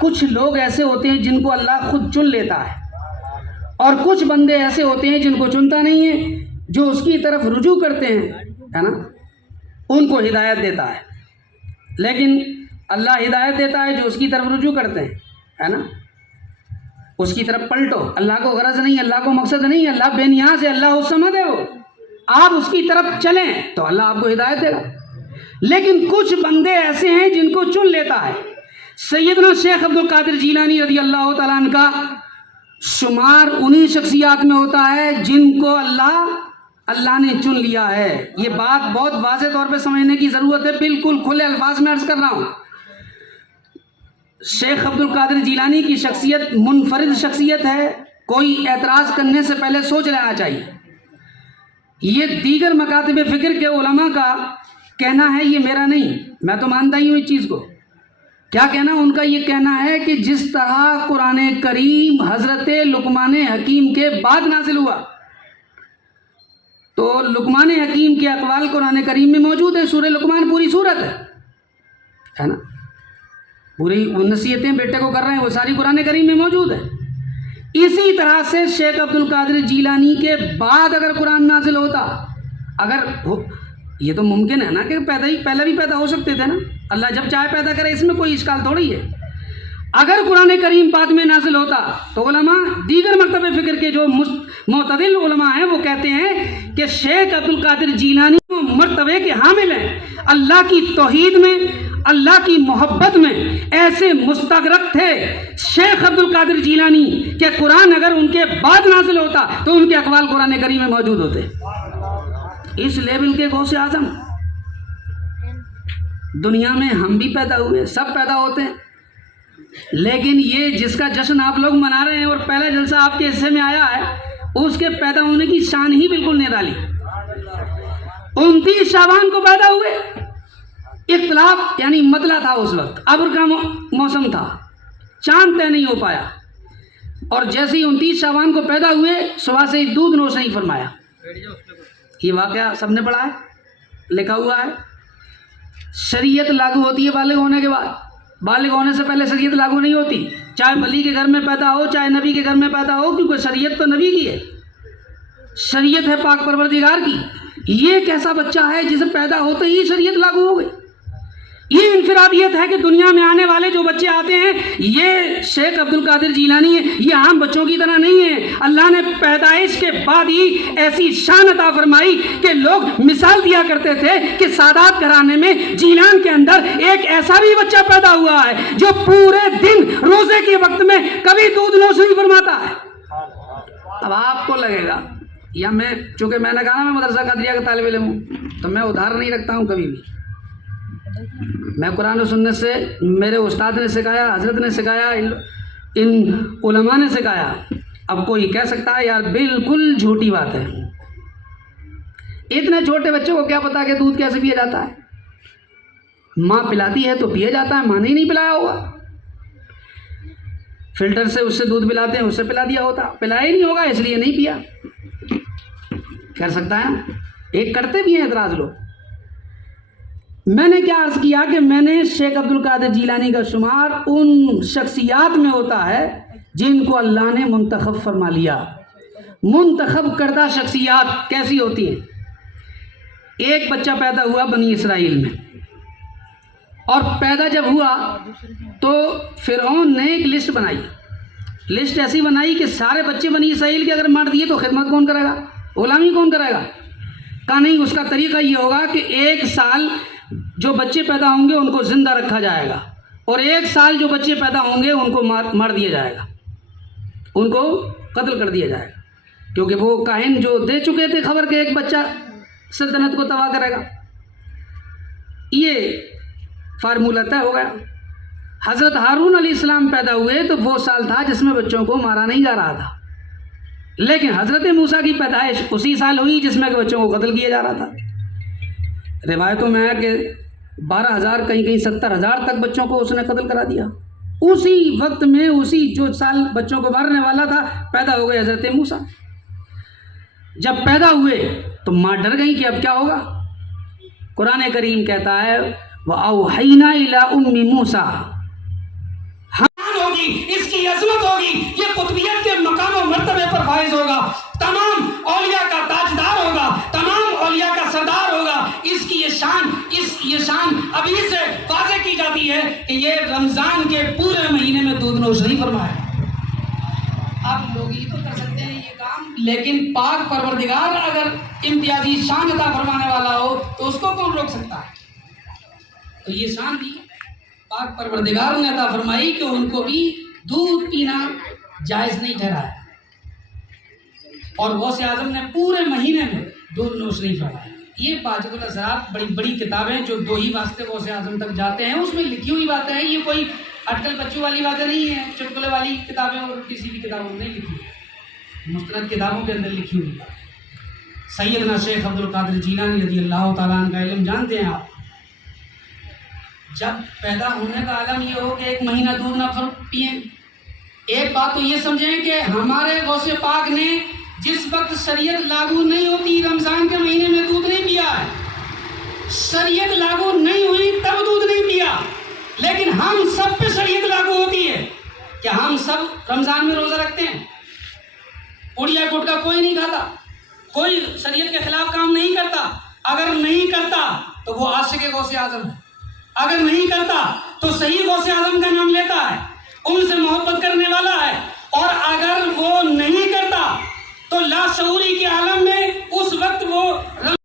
کچھ لوگ ایسے ہوتے ہیں جن کو اللہ خود چن لیتا ہے، اور کچھ بندے ایسے ہوتے ہیں جن کو چنتا نہیں ہے، جو اس کی طرف رجوع کرتے ہیں، ہے نا، ان کو ہدایت دیتا ہے۔ لیکن اللہ ہدایت دیتا ہے جو اس کی طرف رجوع کرتے ہیں، ہے نا، اس کی طرف پلٹو۔ اللہ کو غرض نہیں، اللہ کو مقصد نہیں، اللہ بے نیاز ہے، اللہ الصمد ہے، وہ آپ اس کی طرف چلیں تو اللہ آپ کو ہدایت دے گا۔ لیکن کچھ بندے ایسے ہیں جن کو چن لیتا ہے۔ سیدنا شیخ عبد القادر جیلانی رضی اللہ تعالیٰ عنہ کا شمار انہی شخصیات میں ہوتا ہے جن کو اللہ نے چن لیا ہے۔ یہ بات بہت واضح طور پہ سمجھنے کی ضرورت ہے، بالکل کھلے الفاظ میں عرض کر رہا ہوں۔ شیخ عبد القادر جیلانی کی شخصیت منفرد شخصیت ہے، کوئی اعتراض کرنے سے پہلے سوچ لینا چاہیے۔ یہ دیگر مکاتب فکر کے علماء کا کہنا ہے، یہ میرا نہیں، میں تو مانتا ہی ہوں اس چیز کو۔ کیا کہنا؟ ان کا یہ کہنا ہے کہ جس طرح قرآن کریم حضرت لقمان حکیم کے بعد نازل ہوا، تو لقمان حکیم کے اقوال قرآن کریم میں موجود ہیں۔ سورہ لقمان پوری سورت ہے نا، پوری نصیحتیں بیٹے کو کر رہے ہیں، وہ ساری قرآن کریم میں موجود ہے۔ اسی طرح سے شیخ عبد القادر جیلانی کے بعد اگر قرآن نازل ہوتا، یہ تو ممکن ہے نا کہ پہلے بھی پیدا ہو سکتے تھے نا، اللہ جب چاہے پیدا کرے، اس میں کوئی اشکال تھوڑی ہے۔ اگر قرآن کریم بعد میں نازل ہوتا تو علماء دیگر مکتب فکر کے جو معتدل علماء ہیں وہ کہتے ہیں کہ شیخ عبد القادر جیلانی مرتبے کے حامل ہیں، اللہ کی توحید میں، اللہ کی محبت میں ایسے مستغرق تھے شیخ عبد القادر جیلانی کہ قرآن اگر ان کے بعد نازل ہوتا تو ان کے اقوال قرآن کریم میں موجود ہوتے۔ اس لیول کے غوث اعظم دنیا میں ہم بھی پیدا ہوئے، سب پیدا ہوتے ہیں، لیکن یہ جس کا جشن آپ لوگ منا رہے ہیں اور پہلا جلسہ آپ کے حصے میں آیا ہے، اس کے پیدا ہونے کی شان ہی بالکل نرالی۔ 29 شعبان کو پیدا ہوئے، اختلاف یعنی مطلع تھا، اس وقت ابر کا موسم تھا، چاند طے نہیں ہو پایا، اور جیسے ہی 29 شعبان کو پیدا ہوئے صبح سے ہی دودھ نوش نہیں فرمایا۔ یہ واقعہ سب نے پڑھا ہے، لکھا ہوا ہے۔ شریعت لاگو ہوتی ہے بالغ ہونے کے بعد، بالغ ہونے سے پہلے شریعت لاگو نہیں ہوتی، چاہے ولی کے گھر میں پیدا ہو چاہے نبی کے گھر میں پیدا ہو، کیونکہ شریعت تو نبی کی ہے، شریعت ہے پاک پروردگار کی۔ یہ ایک ایسا بچہ ہے جسے پیدا ہوتے ہی شریعت لاگو ہو گئی۔ یہ انفرادیت ہے کہ دنیا میں آنے والے جو بچے آتے ہیں، یہ شیخ عبد القادر جیلانی ہے، یہ عام بچوں کی طرح نہیں ہے۔ اللہ نے پیدائش کے بعد ہی ایسی شان عطا فرمائی کہ لوگ مثال دیا کرتے تھے کہ سادات گھرانے میں جیلان کے اندر ایک ایسا بھی بچہ پیدا ہوا ہے جو پورے دن روزے کے وقت میں کبھی دودھ نوش نہیں فرماتا ہے۔ اب آپ کو لگے گا، یا چونکہ میں نے کہا میں مدرسہ قادریہ کا طالب علم ہوں تو میں ادھار نہیں رکھتا ہوں کبھی بھی۔ میں قرآن و سنت سے، میرے استاد نے سکھایا، حضرت نے سکھایا، ان علماء نے سکھایا۔ اب کوئی کہہ سکتا ہے یار بالکل جھوٹی بات ہے، اتنے چھوٹے بچوں کو کیا پتا کہ دودھ کیسے پیا جاتا ہے؟ ماں پلاتی ہے تو پیا جاتا ہے، ماں نے ہی نہیں پلایا ہوگا، فلٹر سے اس سے دودھ پلاتے ہیں، اس سے پلا دیا ہوتا، پلایا ہی نہیں ہوگا اس لیے نہیں پیا۔ کر سکتا ہے نا، ایک کرتے بھی ہیں اعتراض لوگ۔ میں نے کیا عرض کیا کہ میں نے شیخ عبد القادر جیلانی کا شمار ان شخصیات میں ہوتا ہے جن کو اللہ نے منتخب فرما لیا۔ منتخب کردہ شخصیات کیسی ہوتی ہیں؟ ایک بچہ پیدا ہوا بنی اسرائیل میں، اور پیدا جب ہوا تو فرعون نے ایک لسٹ بنائی، لسٹ ایسی بنائی کہ سارے بچے بنی اسرائیل کے اگر مار دیے تو خدمت کون کرے گا، غلامی کون کرے گا؟ کہا نہیں، اس کا طریقہ یہ ہوگا کہ 1 سال جو بچے پیدا ہوں گے ان کو زندہ رکھا جائے گا، اور 1 سال جو بچے پیدا ہوں گے ان کو مار دیا جائے گا، ان کو قتل کر دیا جائے گا، کیونکہ وہ کاہن جو دے چکے تھے خبر کہ ایک بچہ سلطنت کو تباہ کرے گا۔ یہ فارمولہ طے ہو گیا۔ حضرت ہارون علیہ السلام پیدا ہوئے تو وہ سال تھا جس میں بچوں کو مارا نہیں جا رہا تھا، لیکن حضرت موسیٰ کی پیدائش اسی سال ہوئی جس میں کہ بچوں کو قتل کیا جا رہا تھا۔ روایتوں میں ہے کہ 12,000 کہیں 70,000 تک بچوں کو اس نے قتل کرا دیا۔ اسی وقت میں اسی جو سال بچوں کو مارنے والا تھا پیدا ہو گئے حضرت موسیٰ۔ جب پیدا ہوئے تو ماں ڈر گئی کہ اب کیا ہوگا۔ قرآن کریم کہتا ہے وَأَوْحَيْنَا إِلَىٰ أُمِّ مُوسَىٰ، ہم ہوگی، اس کی عظمت ہوگی، یہ قطبیت کے مقام و مرتبے پر فائز ہوگا، تمام اولیاء کا تاجدار ہوگا، تمام اولیاء کا سردار ہوگا۔ اس کی یہ شان ابھی سے واضح کی جاتی ہے کہ یہ رمضان کے پورے مہینے میں دودھ نوش نہیں فرمایا۔ آپ لوگ ہی تو کر سکتے ہیں یہ کام، لیکن پاک پروردگار اگر امتیازی شان عطا فرمانے والا ہو تو اس کو کون روک سکتا ہے؟ تو یہ شان دی پاک پروردگار نے عطا فرمائی کہ ان کو بھی دودھ پینا جائز نہیں ٹھہرایا، اور غوث اعظم نے پورے مہینے میں دودھ نوش نہیں فرمایا۔ یہ باجت الاثرات بڑی بڑی کتابیں جو دو ہی واسطے غوث اعظم تک جاتے ہیں، اس میں لکھی ہوئی باتیں ہیں، یہ کوئی اٹکل بچوں والی باتیں نہیں ہیں، چٹکلے والی کتابیں اور کسی بھی کتابوں میں نہیں لکھی ہوئی، مستند کتابوں کے اندر لکھی ہوئی بات۔ سیدنا شیخ عبد القادر جیلانی رضی اللہ تعالیٰ عنہ کا علم جانتے ہیں آپ؟ جب پیدا ہونے کا عالم یہ ہو کہ ایک مہینہ دودھ نہ پئیں، ایک بات تو یہ سمجھیں کہ ہمارے غوث پاک نے جس وقت شریعت لاگو نہیں ہوتی رمضان کے مہینے میں دودھ نہیں پیا ہے، شریعت لاگو نہیں ہوئی تب دودھ نہیں پیا، لیکن ہم سب پہ شریعت لاگو ہوتی ہے کہ ہم سب رمضان میں روزہ رکھتے ہیں، پوڑیا گٹکا کوئی نہیں کھاتا، کوئی شریعت کے خلاف کام نہیں کرتا، اگر نہیں کرتا تو وہ عاشق غوث اعظم ہے، اگر نہیں کرتا تو صحیح غوث اعظم